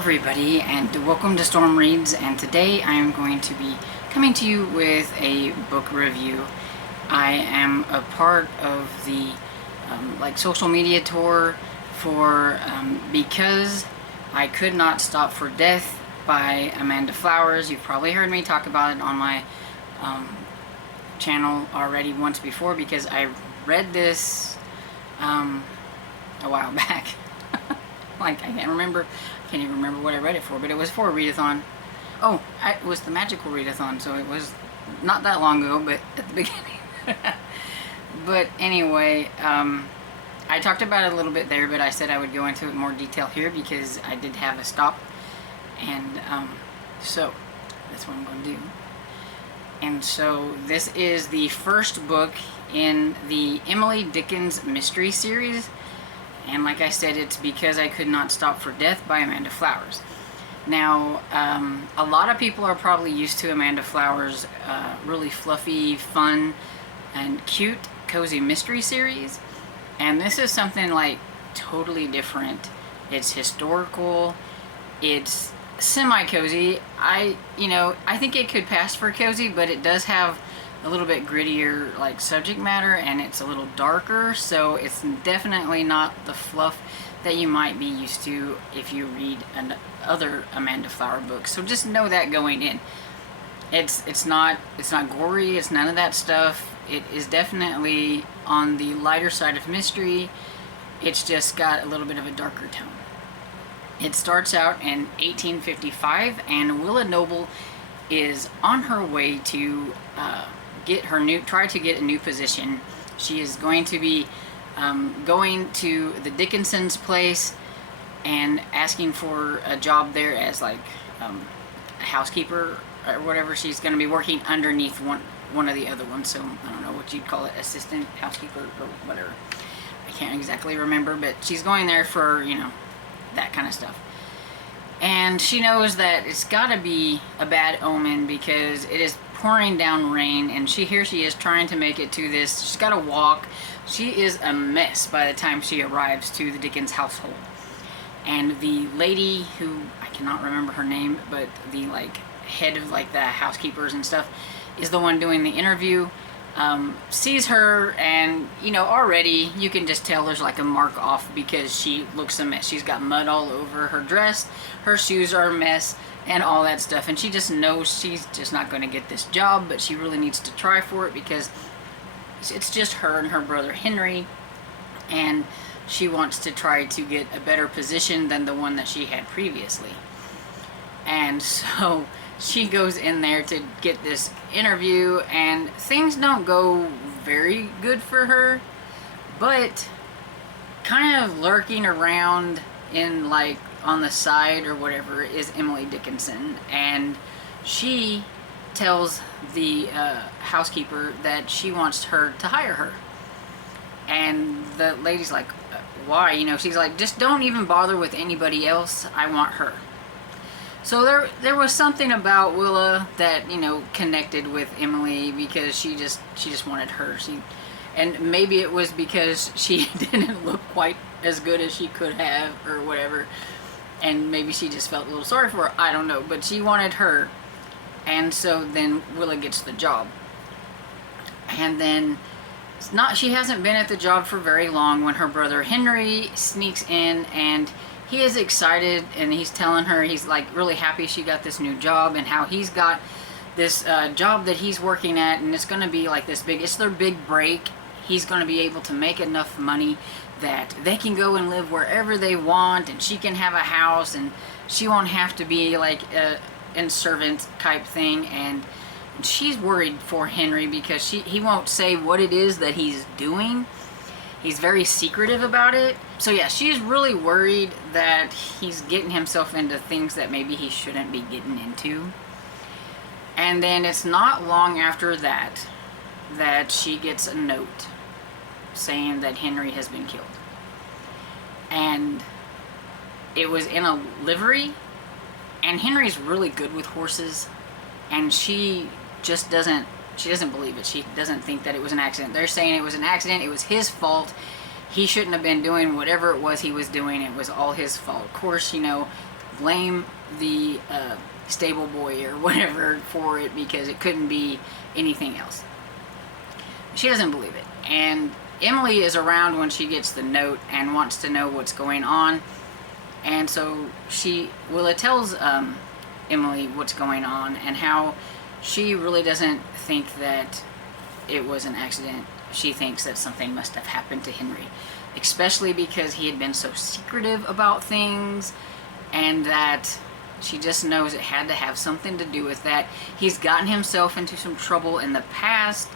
everybody, and welcome to Storm Reads, and today I am going to be coming to you with a book review. I am a part of the social media tour for Because I Could Not Stop for Death by Amanda Flowers. You've probably heard me talk about it on my channel already once before, because I read this a while back. I can't even remember what I read it for, but it was for a readathon. Oh, it was the Magical Readathon, so it was not that long ago, but at the beginning. But anyway, I talked about it a little bit there, but I said I would go into it in more detail here because I did have a stop. And so that's what I'm going to do. And so this is the first book in the Emily Dickens mystery series. And like I said, it's Because I Could Not Stop for Death by Amanda Flowers. Now, a lot of people are probably used to Amanda Flowers' really fluffy, fun, and cute, cozy mystery series. And this is something like totally different. It's historical. It's semi-cozy. I think it could pass for cozy, but it does have a little bit grittier subject matter, and it's a little darker, so it's definitely not the fluff that you might be used to if you read other Amanda Flower books. So just know that going in. It's not gory, it's none of that stuff. It is definitely on the lighter side of mystery. It's just got a little bit of a darker tone. It starts out in 1855, and Willa Noble is on her way to try to get a new position. She is going to be going to the Dickinson's place and asking for a job there as a housekeeper or whatever. She's going to be working underneath one of the other ones, so I don't know what you'd call it, assistant housekeeper or whatever. I can't exactly remember, but she's going there for, that kind of stuff. And she knows that it's got to be a bad omen because it is pouring down rain, and here she is trying to make it to this. She's got to walk. She is a mess by the time she arrives to the Dickens household. And the lady, who I cannot remember her name, but the head of the housekeepers and stuff, is the one doing the interview. Sees her, and already you can just tell there's a mark off because she looks a mess. She's got mud all over her dress, her shoes are a mess, and all that stuff, and she just knows she's just not going to get this job, but she really needs to try for it because it's just her and her brother Henry, and she wants to try to get a better position than the one that she had previously. And so she goes in there to get this interview, and things don't go very good for her, but kind of lurking around in on the side or whatever is Emily Dickinson, and she tells the housekeeper that she wants her to hire her. And the lady's like, why? She's like, just don't even bother with anybody else, I want her. So there was something about Willa that connected with Emily because she just wanted her. And maybe it was because she didn't look quite as good as she could have or whatever, and maybe she just felt a little sorry for her, I don't know, but she wanted her. And so then Willa gets the job, and then she hasn't been at the job for very long when her brother Henry sneaks in, and he is excited, and he's telling her he's really happy she got this new job, and how he's got this job that he's working at, and it's going to be it's their big break. He's going to be able to make enough money that they can go and live wherever they want, and she can have a house, and she won't have to be in servant type thing. And she's worried for Henry because he won't say what it is that he's doing. He's very secretive about it. So yeah, she's really worried that he's getting himself into things that maybe he shouldn't be getting into. And then it's not long after that she gets a note saying that Henry has been killed. And it was in a livery, and Henry's really good with horses, and she doesn't believe it. She doesn't think that it was an accident. They're saying it was an accident. It was his fault. He shouldn't have been doing whatever it was he was doing. It was all his fault. Of course, blame the stable boy or whatever for it because it couldn't be anything else. She doesn't believe it. And Emily is around when she gets the note and wants to know what's going on. And so Willa tells Emily what's going on and how she really doesn't think that it was an accident. She thinks that something must have happened to Henry, especially because he had been so secretive about things, and that she just knows it had to have something to do with that. He's gotten himself into some trouble in the past,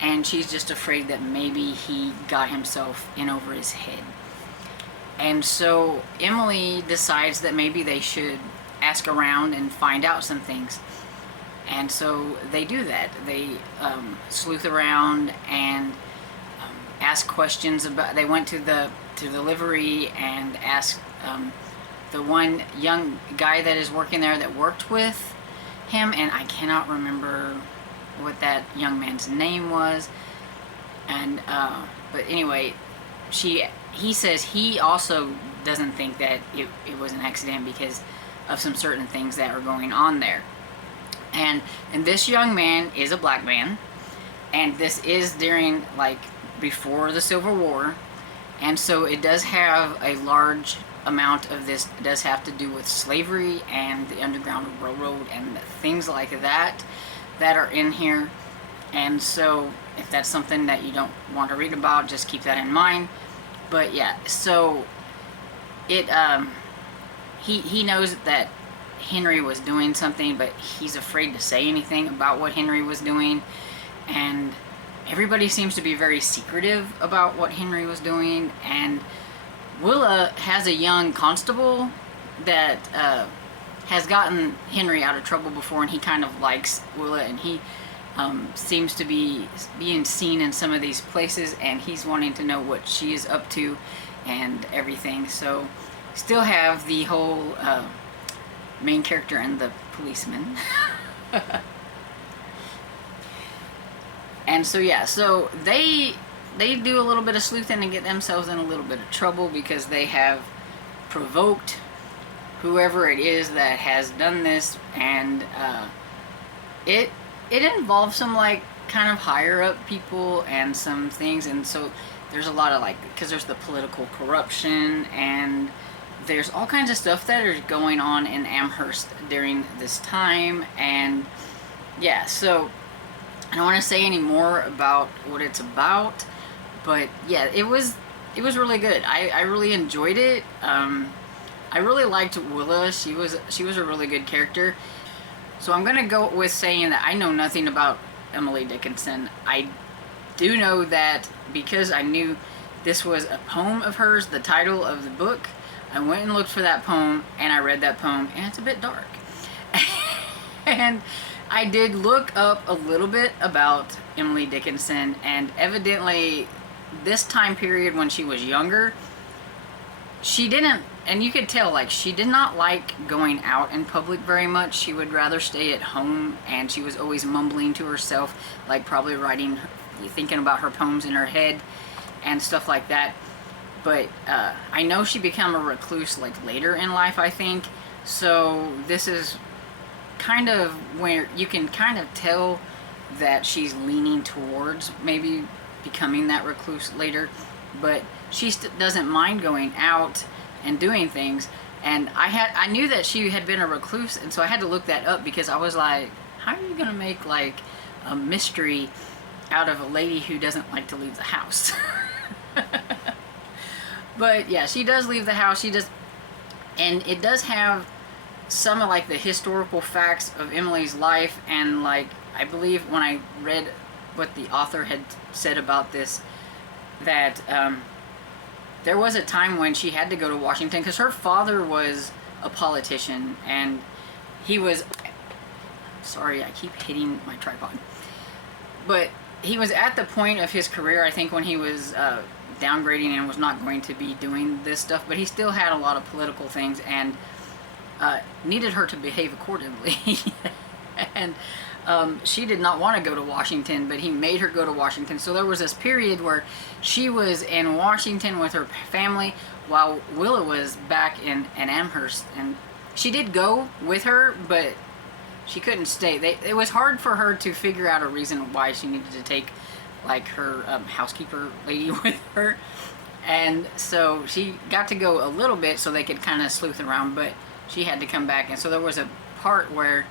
and she's just afraid that maybe he got himself in over his head. And so Emily decides that maybe they should ask around and find out some things. And so they do that. They sleuth around and ask questions about. They went to the livery and asked the one young guy that is working there that worked with him, and I cannot remember what that young man's name was. And but anyway, he says he also doesn't think that it was an accident because of some certain things that are going on there. And this young man is a black man, and this is during, like, before the Civil War, and so it does have a large amount of this does have to do with slavery and the Underground Railroad and things like that are in here. And so if that's something that you don't want to read about, just keep that in mind. But yeah, so it he knows that Henry was doing something, but he's afraid to say anything about what Henry was doing, and everybody seems to be very secretive about what Henry was doing. And Willa has a young constable that has gotten Henry out of trouble before, and he kind of likes Willa, and he seems to be being seen in some of these places, and he's wanting to know what she is up to and everything. So still have the whole main character and the policeman. And so yeah, so they do a little bit of sleuthing and get themselves in a little bit of trouble because they have provoked whoever it is that has done this, and it involves some, like, kind of higher up people and some things. And so there's a lot of, like, because there's the political corruption, and there's all kinds of stuff that are going on in Amherst during this time. And yeah, so I don't want to say any more about what it's about, but yeah, it was really good. I really enjoyed it. I really liked Willa. She was a really good character. So I'm gonna go with saying that I know nothing about Emily Dickinson. I do know that because I knew this was a poem of hers, the title of the book, I went and looked for that poem, and I read that poem, and it's a bit dark. And I did look up a little bit about Emily Dickinson, and evidently this time period when she was younger, she didn't, and you could tell, like, she did not like going out in public very much. She would rather stay at home, and she was always mumbling to herself, like probably thinking about her poems in her head and stuff like that. But I know she became a recluse, like, later in life, I think. So this is kind of where you can kind of tell that she's leaning towards maybe becoming that recluse later. But she doesn't mind going out and doing things. And I knew that she had been a recluse, and so I had to look that up because I was like, how are you gonna make, like, a mystery out of a lady who doesn't like to leave the house? But yeah, she does leave the house. And it does have some of, like, the historical facts of Emily's life. And, like, I believe when I read what the author had said about this, that there was a time when she had to go to Washington because her father was a politician, and he was, sorry, I keep hitting my tripod, but he was at the point of his career, I think, when he was downgrading and was not going to be doing this stuff, but he still had a lot of political things and needed her to behave accordingly. And she did not want to go to Washington, but he made her go to Washington. So there was this period where she was in Washington with her family while Willa was back in Amherst, and She did go with her, but she couldn't stay. It was hard for her to figure out a reason why she needed to take like her housekeeper lady with her. And so she got to go a little bit so they could kind of sleuth around, but she had to come back. And so there was a part where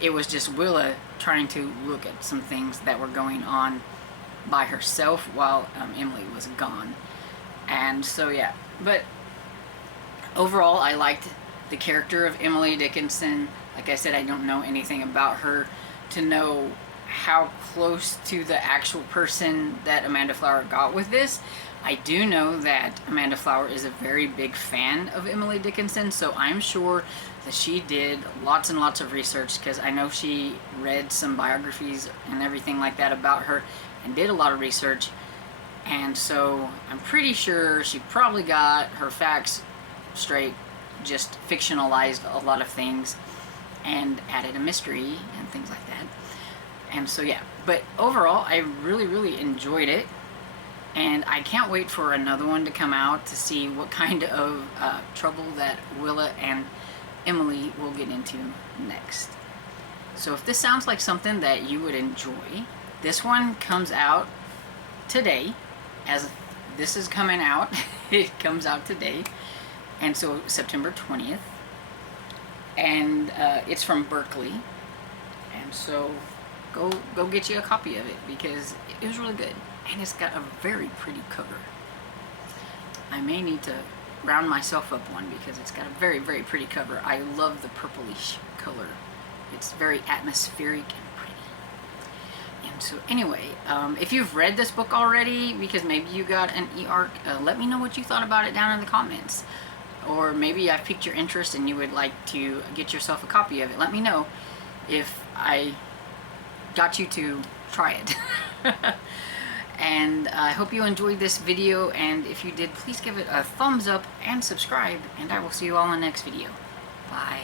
it was just Willa trying to look at some things that were going on by herself while Emily was gone. And so yeah, but overall I liked the character of Emily Dickinson. Like I said, I don't know anything about her to know how close to the actual person that Amanda Flower got with this. I do know that Amanda Flower is a very big fan of Emily Dickinson, so I'm sure that she did lots and lots of research, because I know she read some biographies and everything like that about her and did a lot of research. And so I'm pretty sure she probably got her facts straight, just fictionalized a lot of things and added a mystery and things like that. And so yeah, but overall I really enjoyed it, and I can't wait for another one to come out to see what kind of trouble that Willa and Emily will get into next. So if this sounds like something that you would enjoy, this one comes out today. As this is coming out, it comes out today, and so September 20th, and it's from Berkeley, and so go get you a copy of it, because it was really good, and it's got a very pretty cover. I may need to round myself up one, because it's got a very pretty cover. I love the purplish color. It's very atmospheric and pretty. And so anyway, if you've read this book already, because maybe you got an e-arc, let me know what you thought about it down in the comments. Or maybe I've piqued your interest and you would like to get yourself a copy of it. Let me know if I got you to try it. And I hope you enjoyed this video, and if you did, please give it a thumbs up and subscribe, and I will see you all in the next video. Bye.